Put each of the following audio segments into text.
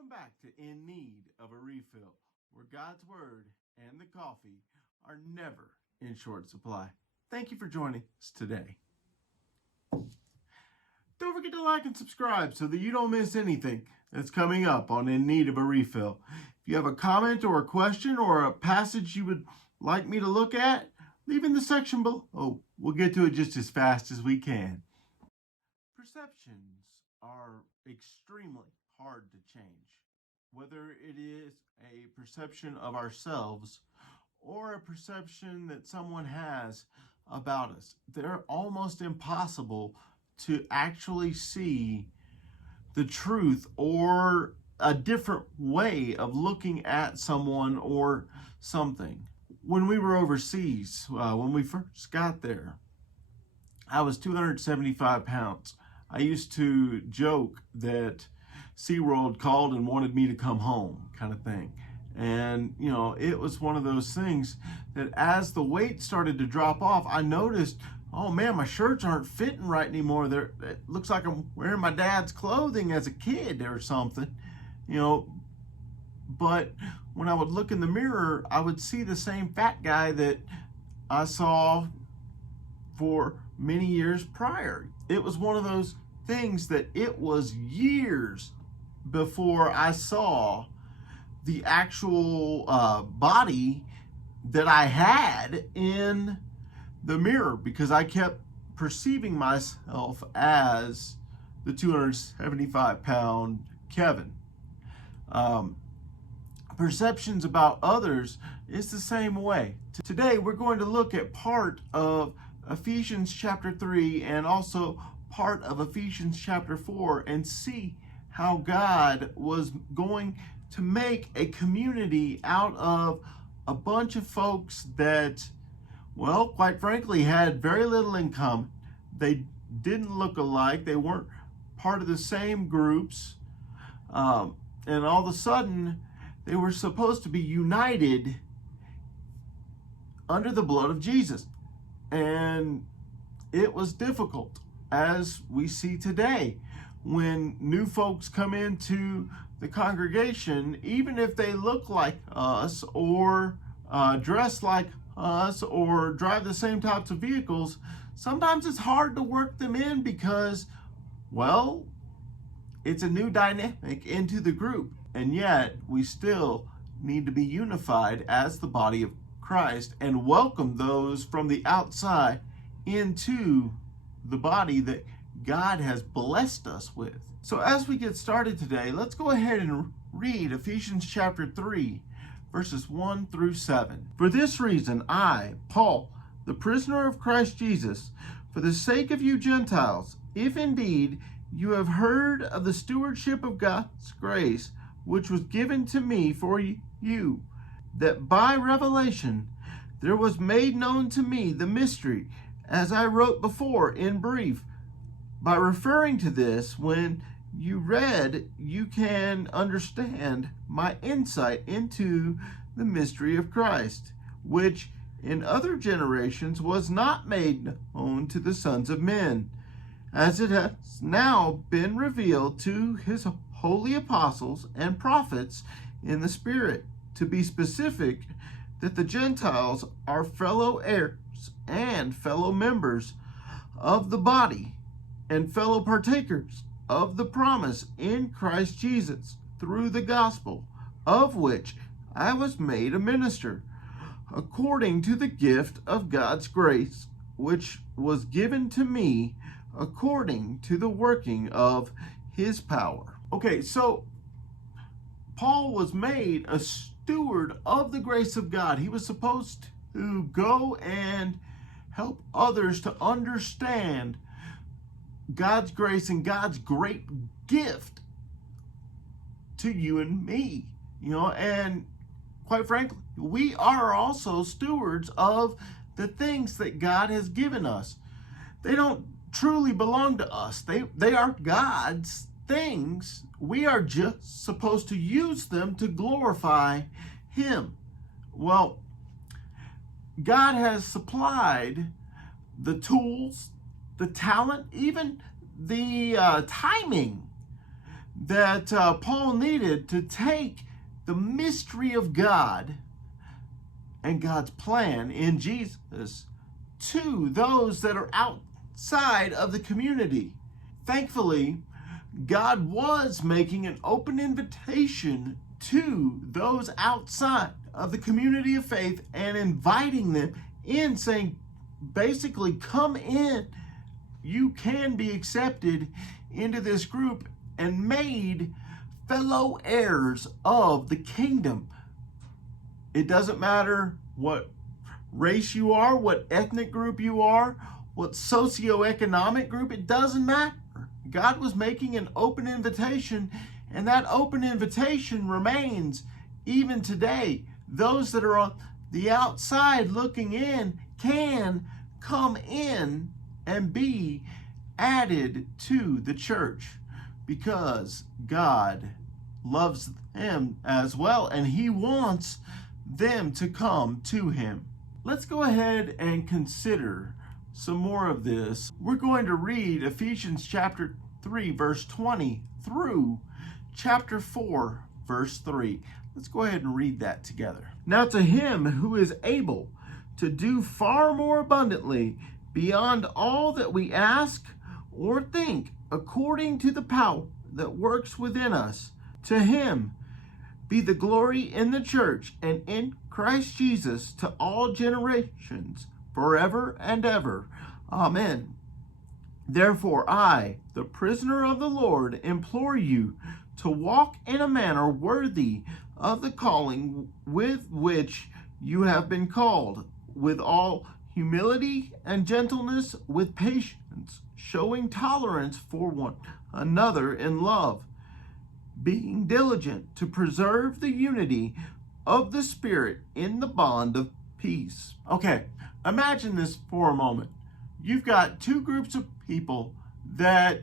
Welcome back to In Need of a Refill, where God's Word and the coffee are never in short supply. Thank you for joining us today. Don't forget to like and subscribe so that you don't miss anything that's coming up on In Need of a Refill. If you have a comment or a question or a passage you would like me to look at, leave in the section below. We'll get to it just as fast as we can. Perceptions are extremely hard to change, whether it is a perception of ourselves or a perception that someone has about us. They're almost impossible to actually see the truth or a different way of looking at someone or something. When we were overseas, when we first got there, I was 275 pounds. I used to joke that SeaWorld called and wanted me to come home, kind of thing. And, it was one of those things that as the weight started to drop off, I noticed, oh man, my shirts aren't fitting right anymore. It looks like I'm wearing my dad's clothing as a kid or something, But when I would look in the mirror, I would see the same fat guy that I saw for many years prior. It was one of those things that it was years before I saw the actual body that I had in the mirror, because I kept perceiving myself as the 275-pound Kevin. Perceptions about others is the same way. Today we're going to look at part of Ephesians chapter 3 and also part of Ephesians chapter 4 and see how God was going to make a community out of a bunch of folks that, well, quite frankly, had very little in common. They didn't look alike. They weren't part of the same groups. And all of a sudden, they were supposed to be united under the blood of Jesus. And it was difficult, as we see today. When new folks come into the congregation, even if they look like us or dress like us or drive the same types of vehicles, sometimes it's hard to work them in because, well, it's a new dynamic into the group. And yet we still need to be unified as the body of Christ and welcome those from the outside into the body that God has blessed us with. So as we get started today, let's go ahead and read Ephesians chapter 3, verses 1 through 7. For this reason, I, Paul, the prisoner of Christ Jesus, for the sake of you Gentiles, if indeed you have heard of the stewardship of God's grace, which was given to me for you, that by revelation there was made known to me the mystery, as I wrote before in brief. By referring to this, when you read, you can understand my insight into the mystery of Christ, which in other generations was not made known to the sons of men, as it has now been revealed to his holy apostles and prophets in the Spirit. To be specific, that the Gentiles are fellow heirs and fellow members of the body and fellow partakers of the promise in Christ Jesus through the gospel, of which I was made a minister, according to the gift of God's grace, which was given to me according to the working of his power. Okay, so Paul was made a steward of the grace of God. He was supposed to go and help others to understand God's grace and God's great gift to you and me, and quite frankly, we are also stewards of the things that God has given us. They don't truly belong to us. They are God's things. We are just supposed to use them to glorify him. Well, God has supplied the tools, the talent, even the timing that Paul needed to take the mystery of God and God's plan in Jesus to those that are outside of the community. Thankfully, God was making an open invitation to those outside of the community of faith and inviting them in, saying, basically, come in. You can be accepted into this group and made fellow heirs of the kingdom. It doesn't matter what race you are, what ethnic group you are, what socioeconomic group, it doesn't matter. God was making an open invitation, and that open invitation remains even today. Those that are on the outside looking in can come in and be added to the church because God loves them as well, and He wants them to come to Him. Let's go ahead and consider some more of this. We're going to read Ephesians chapter 3 verse 20 through chapter 4 verse 3. Let's go ahead and read that together. Now to Him who is able to do far more abundantly beyond all that we ask or think, according to the power that works within us, to Him be the glory in the church and in Christ Jesus to all generations, forever and ever. Amen. Therefore I, the prisoner of the Lord, implore you to walk in a manner worthy of the calling with which you have been called, with all humility and gentleness, with patience, showing tolerance for one another in love, being diligent to preserve the unity of the Spirit in the bond of peace. Okay, imagine this for a moment. You've got two groups of people that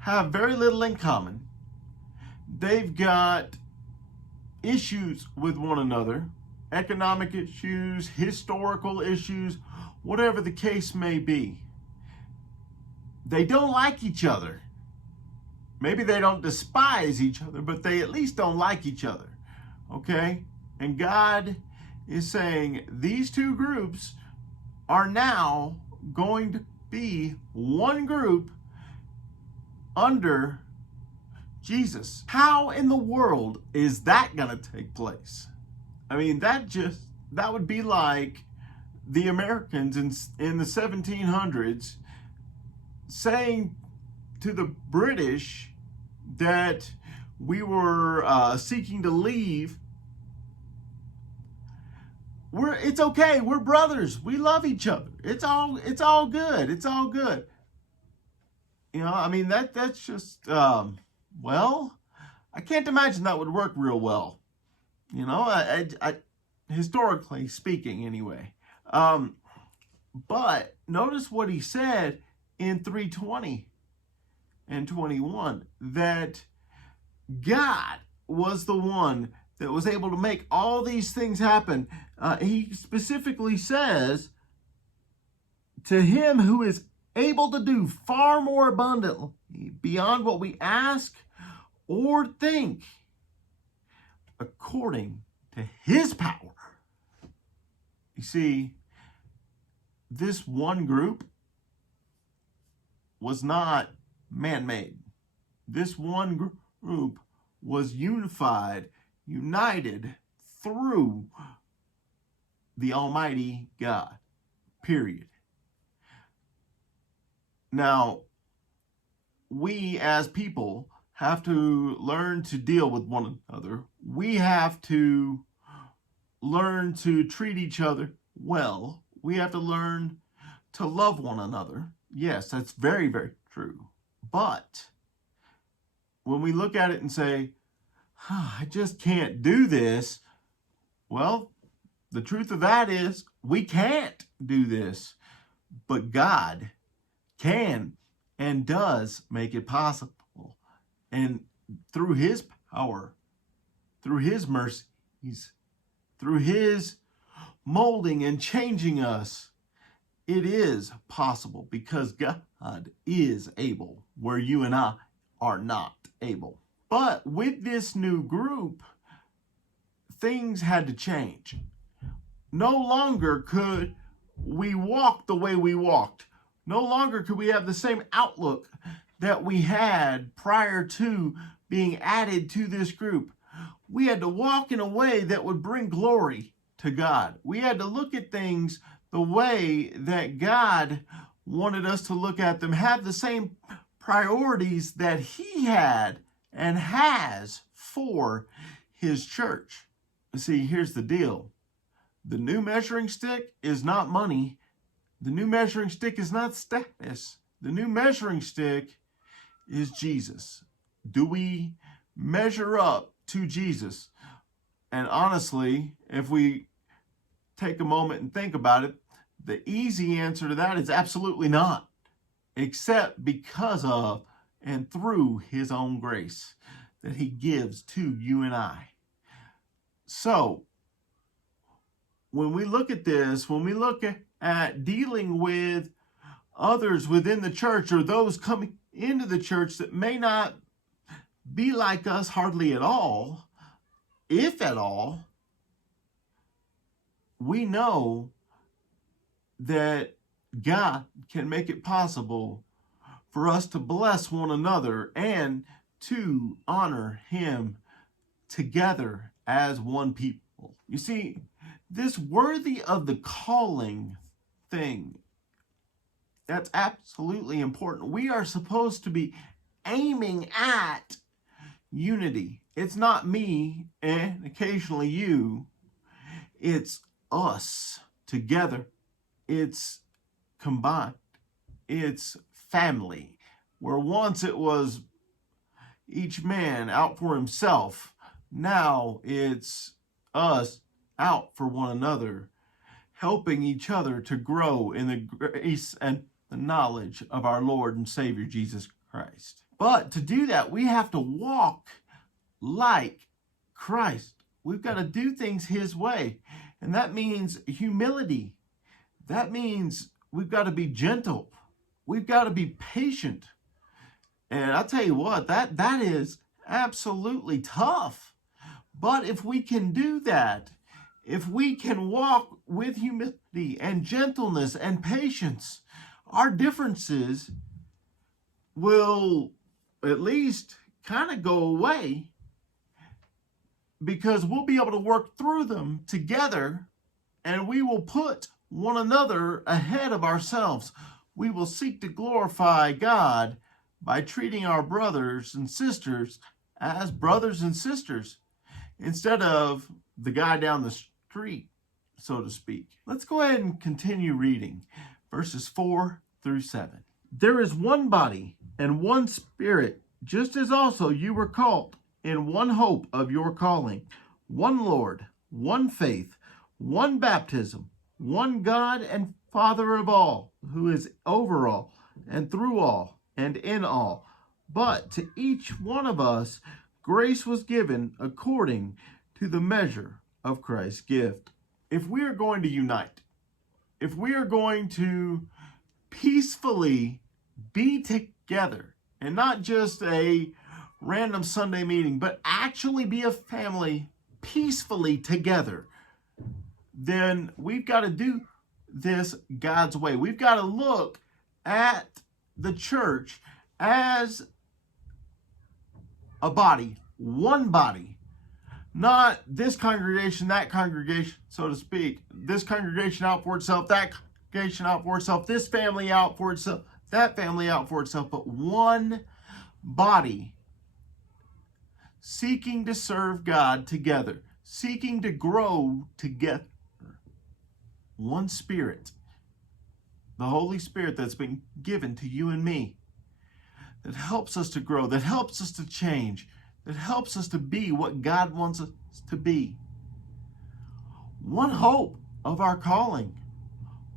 have very little in common. They've got issues with one another, economic issues, historical issues, whatever the case may be. They don't like each other. Maybe they don't despise each other, but they at least don't like each other. Okay? And God is saying these two groups are now going to be one group under Jesus. How in the world is that going to take place? I mean, that would be like the Americans in the 1700s saying to the British that we were seeking to leave. It's okay. We're brothers. We love each other. It's all good. It's all good. You know, I mean, that's just, well, I can't imagine that would work real well. You know, I historically speaking anyway. But notice what he said in 3:20 and 21, that God was the one that was able to make all these things happen. He specifically says, to Him who is able to do far more abundantly beyond what we ask or think, according to His power. You see, this one group was not man-made. This one group was united through the Almighty God, period. Now, we as people have to learn to deal with one another. We have to learn to treat each other well. We have to learn to love one another. Yes, that's very, very true. But when we look at it and say, I just can't do this, well, the truth of that is we can't do this, but God can and does make it possible. And through His power, through His mercies, through His molding and changing us, it is possible because God is able where you and I are not able. But with this new group, things had to change. No longer could we walk the way we walked. No longer could we have the same outlook that we had prior to being added to this group. We had to walk in a way that would bring glory to God. We had to look at things the way that God wanted us to look at them, have the same priorities that He had and has for His church. See, here's the deal. The new measuring stick is not money. The new measuring stick is not status. The new measuring stick is Jesus. Do we measure up to Jesus? And honestly, if we take a moment and think about it, the easy answer to that is absolutely not, except because of and through His own grace that He gives to you and I. So, when we look at this, when we look at dealing with others within the church or those coming into the church that may not be like us hardly at all, if at all, we know that God can make it possible for us to bless one another and to honor Him together as one people. You see, this worthy of the calling thing, that's absolutely important. We are supposed to be aiming at unity. It's not me and occasionally you. It's us together. It's combined. It's family. Where once it was each man out for himself, now it's us out for one another, helping each other to grow in the grace and the knowledge of our Lord and Savior Jesus Christ. But to do that, we have to walk like Christ. We've got to do things His way. And that means humility. That means we've got to be gentle. We've got to be patient. And I'll tell you what, that is absolutely tough. But if we can do that, if we can walk with humility and gentleness and patience, our differences will at least kind of go away, because we'll be able to work through them together, and we will put one another ahead of ourselves. We will seek to glorify God by treating our brothers and sisters as brothers and sisters instead of the guy down the street, so to speak. Let's go ahead and continue reading verses 4 through 7. There is one body and one Spirit, just as also you were called in one hope of your calling, one Lord, one faith, one baptism, one God and Father of all, who is over all and through all and in all. But to each one of us grace was given according to the measure of Christ's gift. If we are going to unite, if we are going to peacefully be together, and not just a random Sunday meeting, but actually be a family peacefully together, then we've got to do this God's way. We've got to look at the church as a body, one body, not this congregation, that congregation, so to speak. This congregation out for itself, that congregation out for itself, this family out for itself, that family out for itself, but one body seeking to serve God together, seeking to grow together. One Spirit, the Holy Spirit that's been given to you and me, that helps us to grow, that helps us to change, that helps us to be what God wants us to be. One hope of our calling,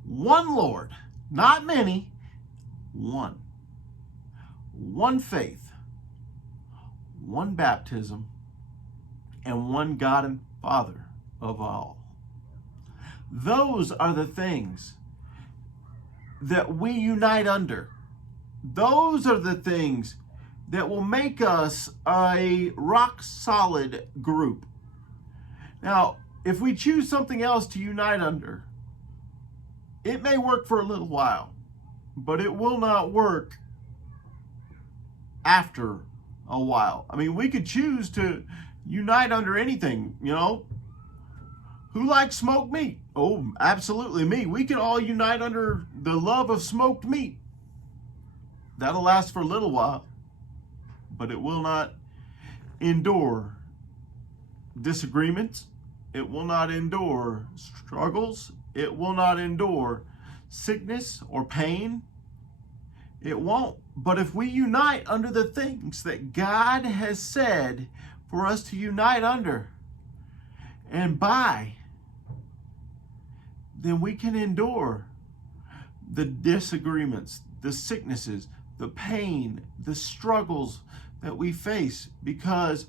one Lord, not many, one. One faith, one baptism, and one God and Father of all. Those are the things that we unite under. Those are the things that will make us a rock solid group. Now, if we choose something else to unite under, it may work for a little while, but it will not work after a while. I mean, we could choose to unite under anything, you know. Who likes smoked meat? Oh, absolutely me. We can all unite under the love of smoked meat. That'll last for a little while, but it will not endure disagreements. It will not endure struggles. It will not endure sickness or pain. It won't. But if we unite under the things that God has said for us to unite under and by, then we can endure the disagreements, the sicknesses, the pain, the struggles that we face, because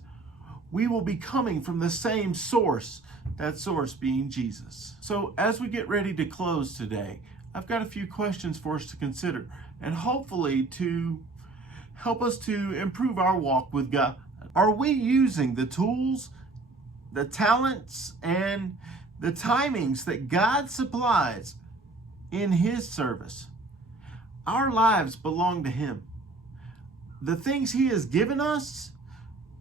we will be coming from the same source, that source being Jesus. So as we get ready to close today, I've got a few questions for us to consider, and hopefully to help us to improve our walk with God. Are we using the tools, the talents, and the timings that God supplies in His service? Our lives belong to Him. The things He has given us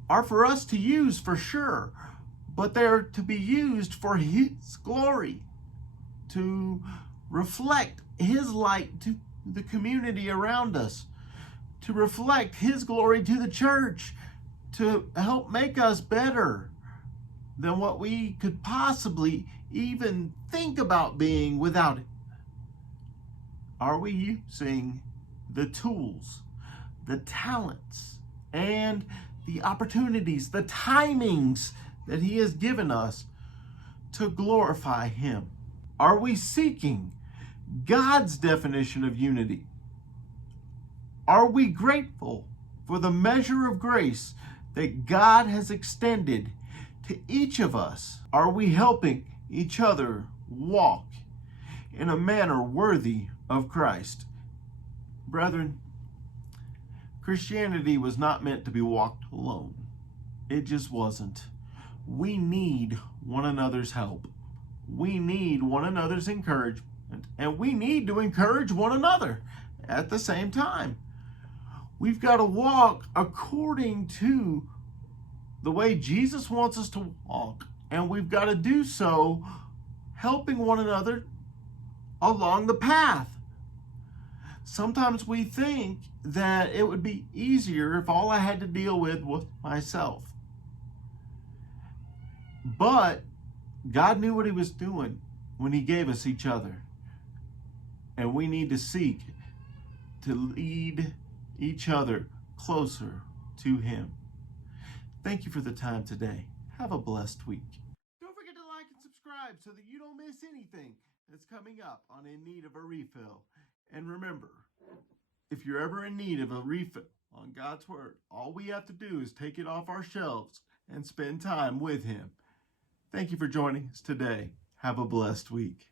are for us to use for sure, but they're to be used for His glory, to reflect His light to the community around us, to reflect His glory to the church, to help make us better than what we could possibly even think about being without it. Are we using the tools, the talents, and the opportunities, the timings that He has given us to glorify Him? Are we seeking God's definition of unity? Are we grateful for the measure of grace that God has extended to each of us? Are we helping each other walk in a manner worthy of Christ? Brethren, Christianity was not meant to be walked alone. It just wasn't. We need one another's help. We need one another's encouragement, and we need to encourage one another at the same time. We've got to walk according to the way Jesus wants us to walk, and we've got to do so helping one another along the path. Sometimes we think that it would be easier if all I had to deal with was myself. But God knew what He was doing when He gave us each other. And we need to seek to lead each other closer to Him. Thank you for the time today. Have a blessed week. Don't forget to like and subscribe so that you don't miss anything that's coming up on In Need of a Refill. And remember, if you're ever in need of a refill on God's Word, all we have to do is take it off our shelves and spend time with Him. Thank you for joining us today. Have a blessed week.